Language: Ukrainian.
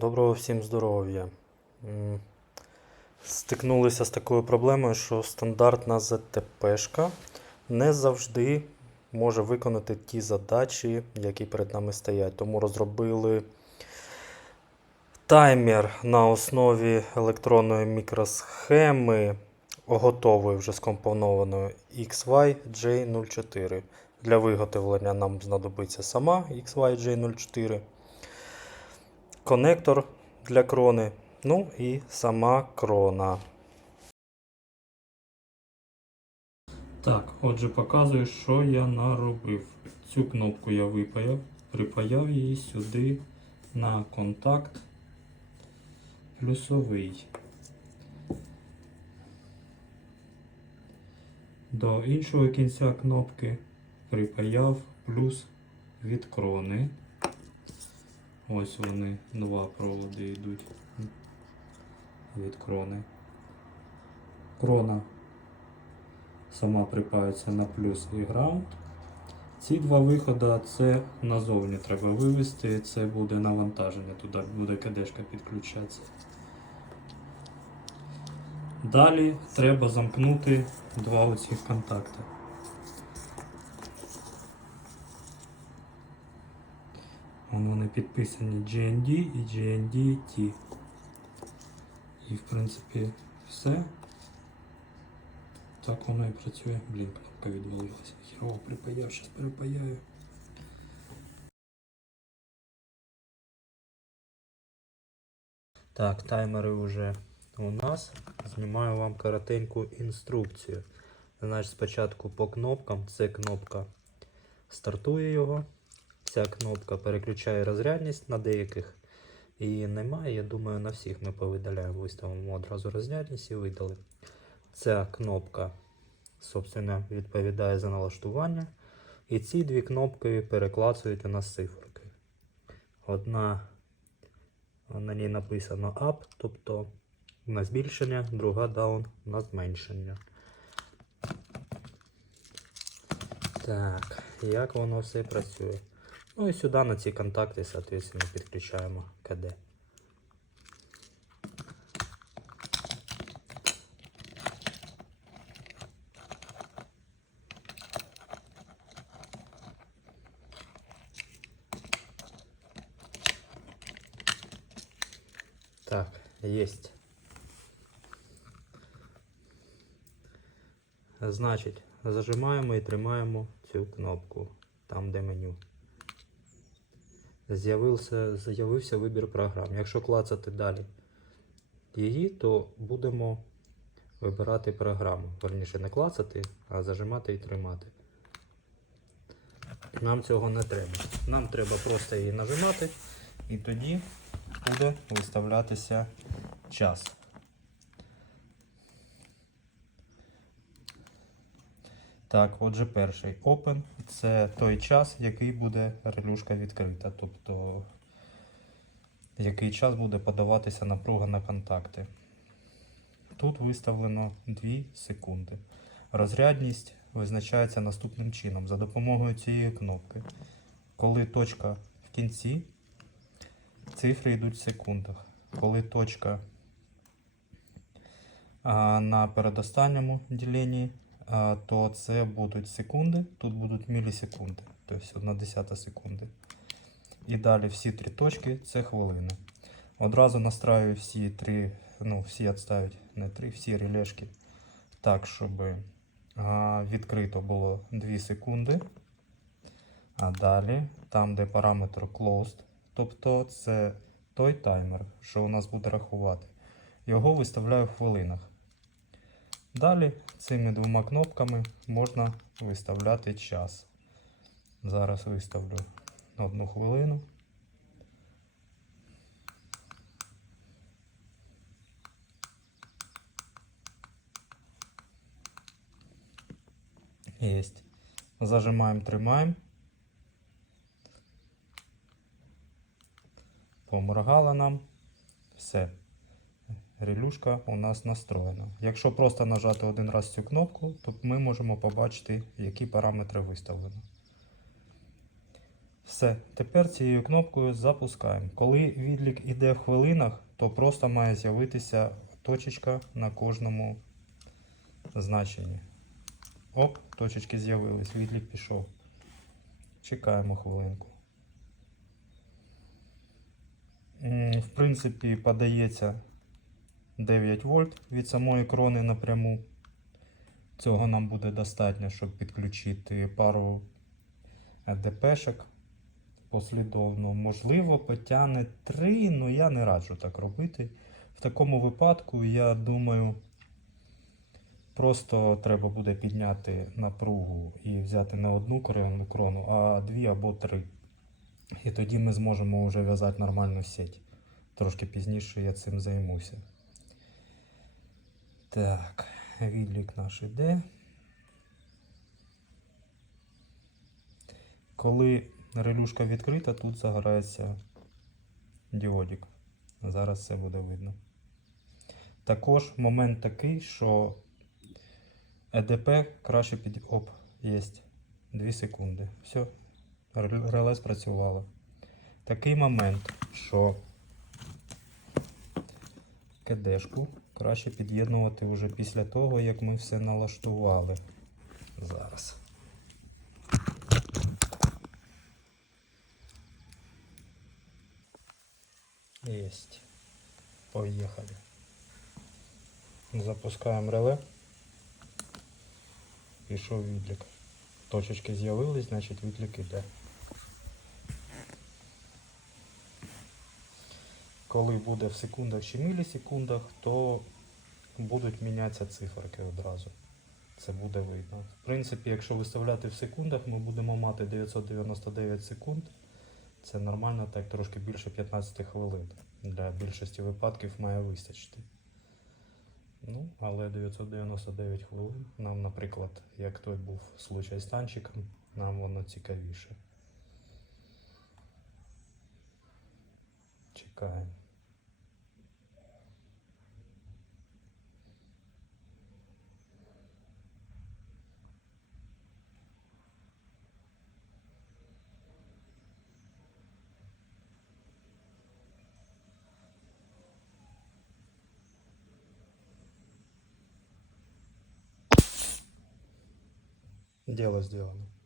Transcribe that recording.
Доброго всім здоров'я. Стикнулися з такою проблемою, що стандартна ЗТПшка не завжди може виконати ті задачі, які перед нами стоять. Тому розробили таймер на основі електронної мікросхеми, готової вже скомпонованої XYJ04. Для виготовлення нам знадобиться сама XYJ04 конектор для крони, ну і сама крона. Так, отже, показую, що я наробив. Цю кнопку я випаяв, припаяв її сюди на контакт плюсовий. До іншого кінця кнопки припаяв плюс від крони. Ось вони, два проводи йдуть від крони. Крона сама припається на плюс і граунд. Ці два виходи це назовні треба вивести, це буде навантаження, туди буде кадешка підключатися. Далі треба замкнути два оцих контакти. Вон вони підписані GND і GND-T. І в принципі все. Так воно і працює. Блін, кнопка відвалилася. Хірово припаяв, зараз перепаяю. Так, таймери вже у нас. Знімаю вам коротеньку інструкцію. Значить, спочатку по кнопкам. Це кнопка стартує його. Ця кнопка переключає розрядність на деяких. Її немає, я думаю, на всіх ми повидаляємо, виставимо одразу розрядність і видали. Ця кнопка, собственно, відповідає за налаштування. І ці дві кнопки переклацують у нас циферки. Одна на ній написано up, тобто на збільшення, друга down на зменшення. Так, як воно все працює? Ну і сюди на ці контакти, соответственно, підключаємо КД. Так, есть. Значить, зажимаємо і тримаємо цю кнопку там, де меню. З'явився, з'явився вибір програм. Якщо клацати далі її, то будемо вибирати програму. Верніше не клацати, а зажимати і тримати. Нам цього не треба. Нам треба просто її нажимати, і тоді буде виставлятися час. Так, отже, перший Open це той час, який буде релюшка відкрита. Тобто, який час буде подаватися напруга на контакти. Тут виставлено 2 секунди. Розрядність визначається наступним чином за допомогою цієї кнопки. Коли точка в кінці, цифри йдуть в секундах. Коли точка на передостанньому діленні, то це будуть секунди, тут будуть мілісекунди, тобто 1 десята секунди. І далі всі три точки це хвилини. Одразу настраю всі три, ну, всі відставить, не три, всі релешки так, щоб відкрито було 2 секунди. А далі, там, де параметр closed, тобто це той таймер, що у нас буде рахувати. Його виставляю в хвилинах. Далі цими двома кнопками можна виставляти час. Зараз виставлю одну хвилину. Есть. Зажимаем, тримаем. Поморгала нам. Все. Релюшка у нас настроєна. Якщо просто нажати один раз цю кнопку, то ми можемо побачити, які параметри виставлено. Все, тепер цією кнопкою запускаємо. Коли відлік іде в хвилинах, то просто має з'явитися точечка на кожному значенні. Оп, точечки з'явились, відлік пішов. Чекаємо хвилинку. В принципі, подається 9 вольт від самої крони напряму. Цього нам буде достатньо, щоб підключити пару ДПшок послідовно. Можливо, потягне 3, але я не раджу так робити. В такому випадку, я думаю, просто треба буде підняти напругу і взяти не одну крону, а дві або три. І тоді ми зможемо вже в'язати нормальну сеть. Трошки пізніше я цим займуся. Так, відлік наш іде. Коли релюшка відкрита, тут загорається діодик. Зараз це буде видно. Також момент такий, що ЕДП краще під. Оп, є. 2 секунди. Все, ре- реле спрацювало. Такий момент, що кедешку краще під'єднувати вже після того, як ми все налаштували. Зараз. Есть. Поехали. Запускаємо реле. Пішов відлік. Точечки з'явились, значить відлік іде. Коли буде в секундах чи мілісекундах, то будуть мінятися циферки одразу. Це буде видно. В принципі, якщо виставляти в секундах, ми будемо мати 999 секунд. Це нормально, так трошки більше 15 хвилин. Для більшості випадків має вистачити. Ну, але 999 хвилин. Нам, наприклад, як той був случай з танчиком, нам воно цікавіше. Чекаємо. Дело сделано.